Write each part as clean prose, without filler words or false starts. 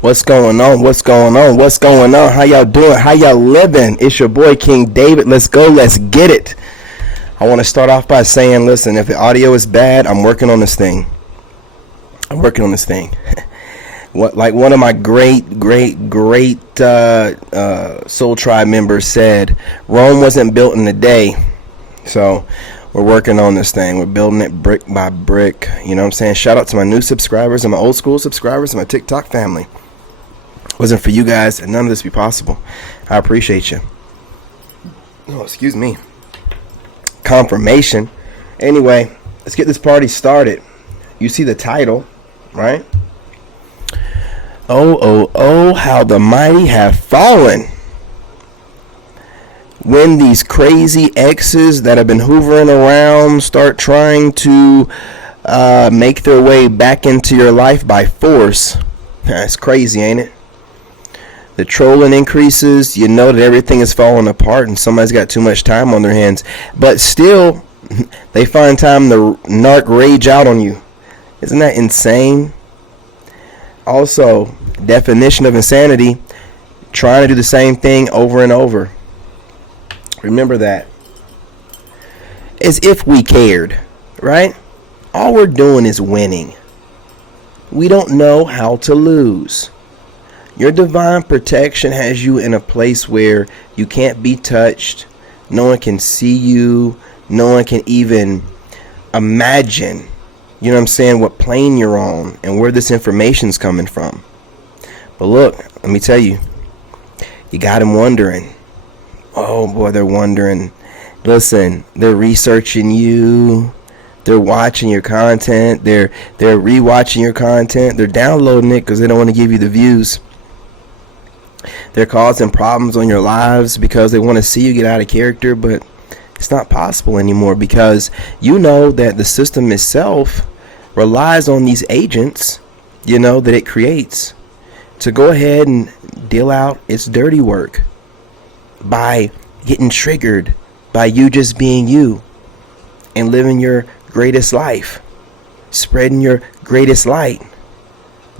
What's going on? What's going on? What's going on? How y'all doing? How y'all living? It's your boy King David. Let's go. Let's get it. I want to start off by saying, listen, if the audio is bad, I'm working on this thing. What, like one of my great Soul Tribe members said, Rome wasn't built in a day. So we're working on this thing. We're building it brick by brick. You know what I'm saying? Shout out to my new subscribers and my old school subscribers and my TikTok family. Wasn't for you guys, and none of this would be possible. I appreciate you. Oh, excuse me. Confirmation. Anyway, let's get this party started. You see the title, right? Oh, how the mighty have fallen. When these crazy exes that have been hoovering around start trying to make their way back into your life by force, that's crazy, ain't it? The trolling increases, you know that everything is falling apart and somebody's got too much time on their hands. But still, they find time to narc rage out on you. Isn't that insane? Also, definition of insanity, trying to do the same thing over and over. Remember that. As if we cared, right? All we're doing is winning. We don't know how to lose. Your divine protection has you in a place where you can't be touched. No one can see you. No one can even imagine, you know what I'm saying, what plane you're on and where this information's coming from. But look, let me tell you, you got them wondering. Oh boy, they're wondering. Listen, they're researching you. They're watching your content. They're rewatching your content. They're downloading it because they don't want to give you the views. They're causing problems on your lives because they want to see you get out of character, but it's not possible anymore because you know that the system itself relies on these agents, you know, that it creates to go ahead and deal out its dirty work by getting triggered by you just being you and living your greatest life, spreading your greatest light,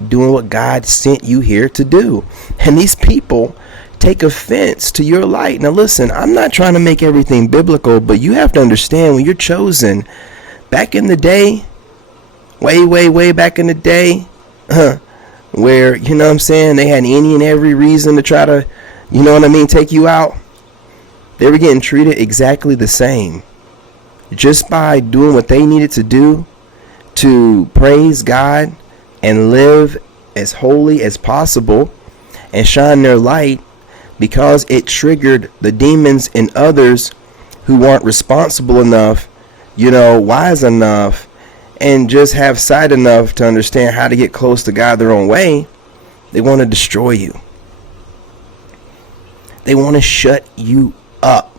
doing what God sent you here to do. And these people take offense to your light. Now listen, I'm not trying to make everything biblical, but you have to understand when you're chosen back in the day, way back in the day, where, you know what I'm saying, they had any and every reason to try to, you know what I mean, take you out. They were getting treated exactly the same. Just by doing what they needed to do to praise God and live as holy as possible and shine their light, because it triggered the demons in others who weren't responsible enough, you know, wise enough, and just have sight enough to understand how to get close to God their own way. They want to destroy you. They want to shut you up.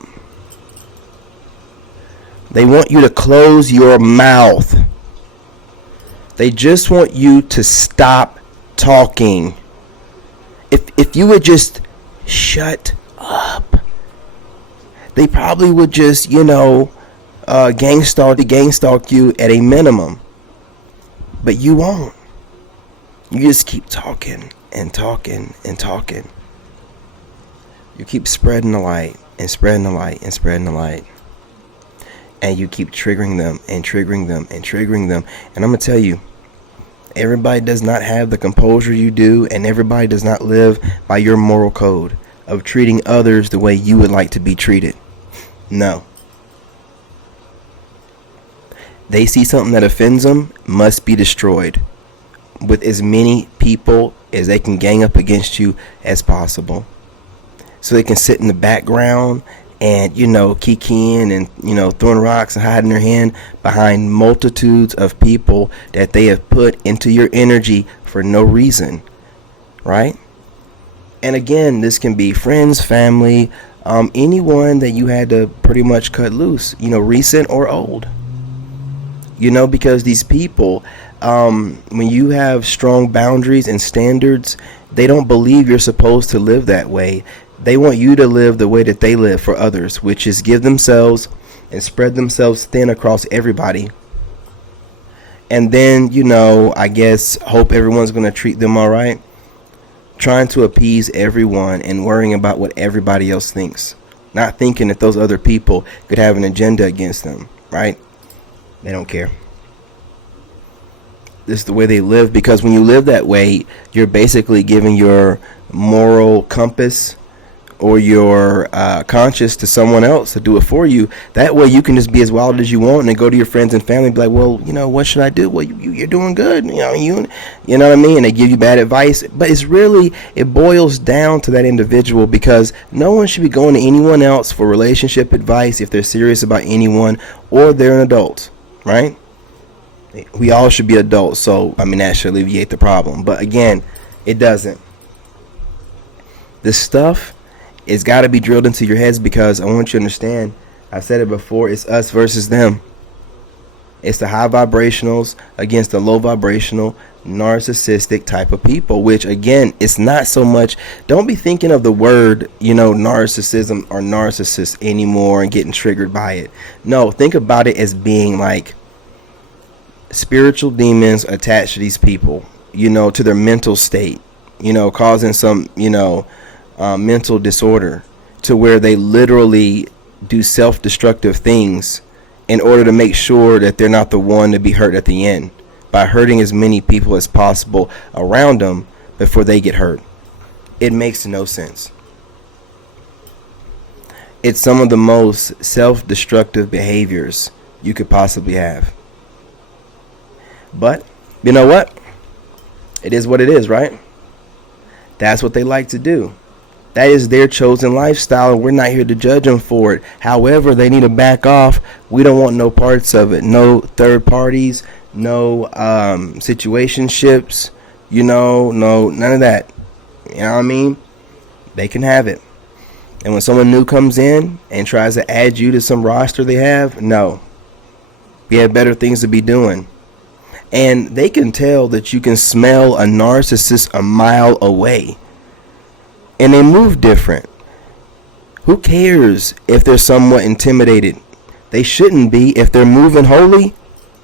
They want you to close your mouth. They just want you to stop talking. If you would just shut up, they probably would just, you know, gang stalk you at a minimum. But you won't. You just keep talking and talking and talking. You keep spreading the light and spreading the light and spreading the light. And you keep triggering them and triggering them and triggering them. And I'm going to tell you, everybody does not have the composure you do, and everybody does not live by your moral code of treating others the way you would like to be treated. No. They see something that offends them, must be destroyed with as many people as they can gang up against you as possible. So they can sit in the background and, you know, kikiing and, you know, throwing rocks and hiding their hand behind multitudes of people that they have put into your energy for no reason, right? And again, this can be friends, family, anyone that you had to pretty much cut loose, you know, recent or old. You know, because these people, when you have strong boundaries and standards, they don't believe you're supposed to live that way. They want you to live the way that they live for others, which is give themselves and spread themselves thin across everybody. And then, you know, I guess hope everyone's going to treat them all right. trying to appease everyone and worrying about what everybody else thinks, not thinking that those other people could have an agenda against them, right? They don't care. This is the way they live, because when you live that way, you're basically giving your moral compass or your conscience to someone else to do it for you. That way you can just be as wild as you want and then go to your friends and family and be like, well, what should I do? Well, you're doing good. You know what I mean? And they give you bad advice. But it boils down to that individual, because no one should be going to anyone else for relationship advice if they're serious about anyone or they're an adult, right? We all should be adults. So, that should alleviate the problem. But again, it doesn't. This stuff, it's got to be drilled into your heads, because I want you to understand, I've said it before, it's us versus them. It's the high vibrationals against the low vibrational, narcissistic type of people, which again, it's not so much, don't be thinking of the word, narcissism or narcissist anymore and getting triggered by it. No, think about it as being like spiritual demons attached to these people, to their mental state, causing some, mental disorder, to where they literally do self-destructive things in order to make sure that they're not the one to be hurt at the end, by hurting as many people as possible around them before they get hurt. It makes no sense. It's some of the most self-destructive behaviors you could possibly have. But you know what? It is what it is, right? That's what they like to do. That is their chosen lifestyle, and we're not here to judge them for it. However, they need to back off. We don't want no parts of it. No third parties, no situationships, no, none of that. You know what I mean? They can have it. And when someone new comes in and tries to add you to some roster they have, no. We have better things to be doing. And they can tell that you can smell a narcissist a mile away. And they move different. Who cares if they're somewhat intimidated? They shouldn't be. If they're moving holy,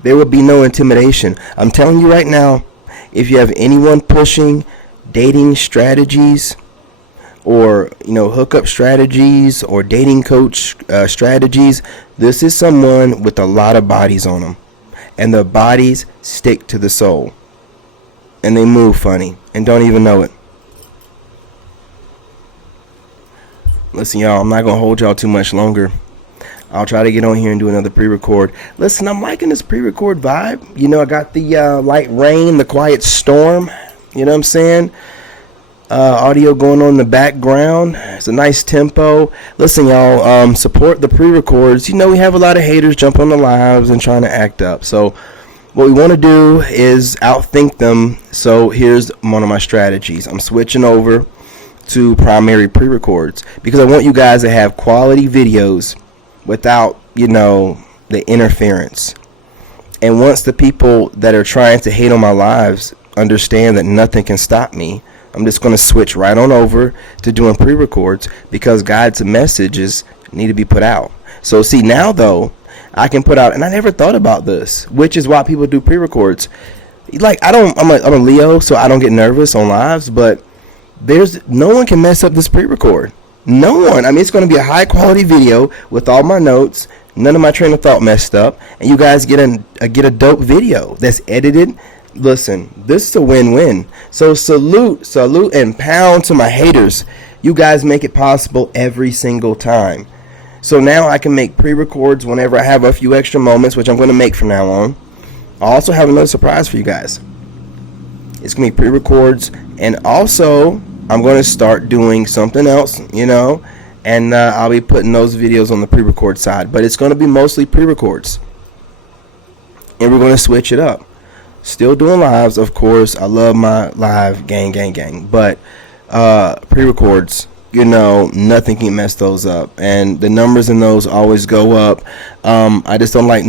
there would be no intimidation. I'm telling you right now, if you have anyone pushing dating strategies or, hookup strategies or dating coach strategies, this is someone with a lot of bodies on them. And the bodies stick to the soul. And they move funny and don't even know it. Listen, y'all, I'm not going to hold y'all too much longer. I'll try to get on here and do another pre-record. Listen, I'm liking this pre-record vibe. I got the light rain, the quiet storm. You know what I'm saying? Audio going on in the background. It's a nice tempo. Listen, y'all, support the pre-records. We have a lot of haters jump on the lives and trying to act up. So what we want to do is outthink them. So here's one of my strategies. I'm switching over to primary pre-records, because I want you guys to have quality videos without, the interference. And once the people that are trying to hate on my lives understand that nothing can stop me, I'm just going to switch right on over to doing pre-records, because God's messages need to be put out. So see, now though, I can put out, and I never thought about this, which is why people do pre-records. Like, I'm a Leo, so I don't get nervous on lives, but there's no one can mess up this pre-record. No one. It's going to be a high quality video with all my notes, none of my train of thought messed up, and you guys get a dope video that's edited. Listen, this is a win-win. So salute, and pound to my haters. You guys make it possible every single time. So now I can make pre-records whenever I have a few extra moments, which I'm going to make from now on. I also have another surprise for you guys. It's going to be pre-records, and also I'm going to start doing something else, and I'll be putting those videos on the pre-record side, but it's going to be mostly pre-records, and we're going to switch it up. Still doing lives, of course. I love my live gang, but pre-records, nothing can mess those up, and the numbers in those always go up. I just don't like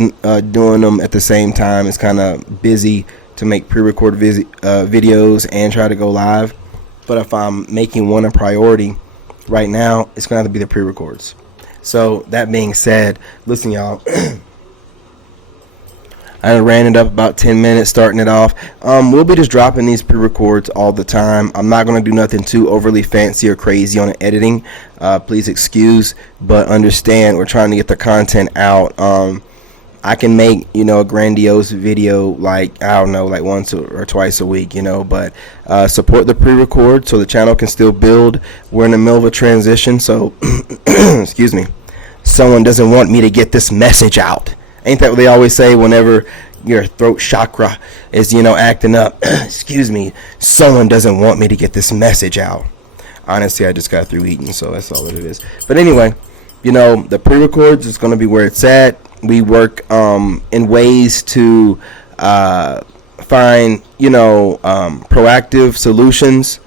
doing them at the same time. It's kind of busy to make pre-record videos and try to go live. But if I'm making one a priority right now, it's going to have to be the pre-records. So that being said, listen, y'all, I ran it up about 10 minutes starting it off. We'll be just dropping these pre-records all the time. I'm not going to do nothing too overly fancy or crazy on the editing. Please excuse, but understand we're trying to get the content out. I can make, a grandiose video like, I don't know, like once or twice a week, but support the pre-record so the channel can still build. We're in the middle of a transition, so excuse me. Someone doesn't want me to get this message out. Ain't that what they always say whenever your throat chakra is, acting up? Excuse me. Someone doesn't want me to get this message out. Honestly, I just got through eating, so that's all that it is. But anyway, the pre-records is going to be where it's at. We work in ways to find, proactive solutions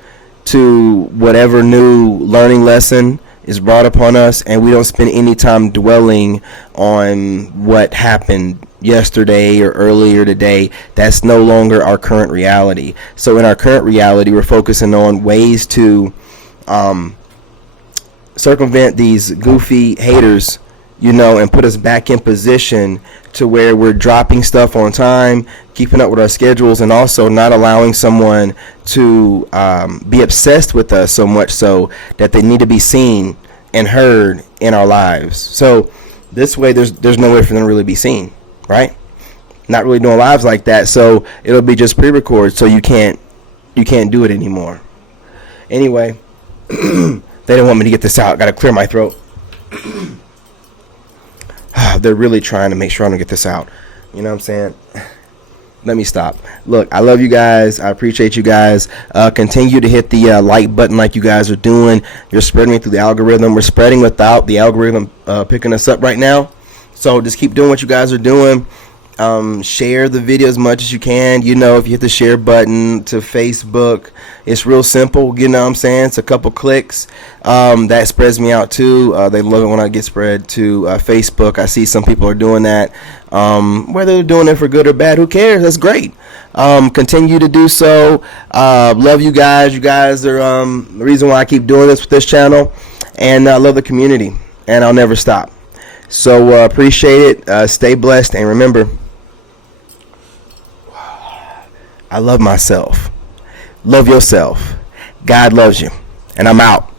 to whatever new learning lesson is brought upon us, and we don't spend any time dwelling on what happened yesterday or earlier today. That's no longer our current reality. So in our current reality, we're focusing on ways to circumvent these goofy haters, and put us back in position to where we're dropping stuff on time, keeping up with our schedules, and also not allowing someone to be obsessed with us so much so that they need to be seen and heard in our lives. So this way, there's no way for them to really be seen, right? Not really doing lives like that, so it'll be just pre-record, so you can't do it anymore. Anyway, they didn't want me to get this out. Got to clear my throat. They're really trying to make sure I don't get this out. You know what I'm saying? Let me stop. Look, I love you guys. I appreciate you guys. Continue to hit the like button like you guys are doing. You're spreading it through the algorithm. We're spreading without the algorithm picking us up right now. So just keep doing what you guys are doing. Share the video as much as you can. If you hit the share button to Facebook, it's real simple. You know what I'm saying? It's a couple clicks. That spreads me out too. They love it when I get spread to Facebook. I see some people are doing that. Whether they're doing it for good or bad, who cares? That's great. Continue to do so. Love you guys. You guys are the reason why I keep doing this with this channel, and I love the community, and I'll never stop. So appreciate it. Stay blessed, and remember, I love myself. Love yourself. God loves you. And I'm out.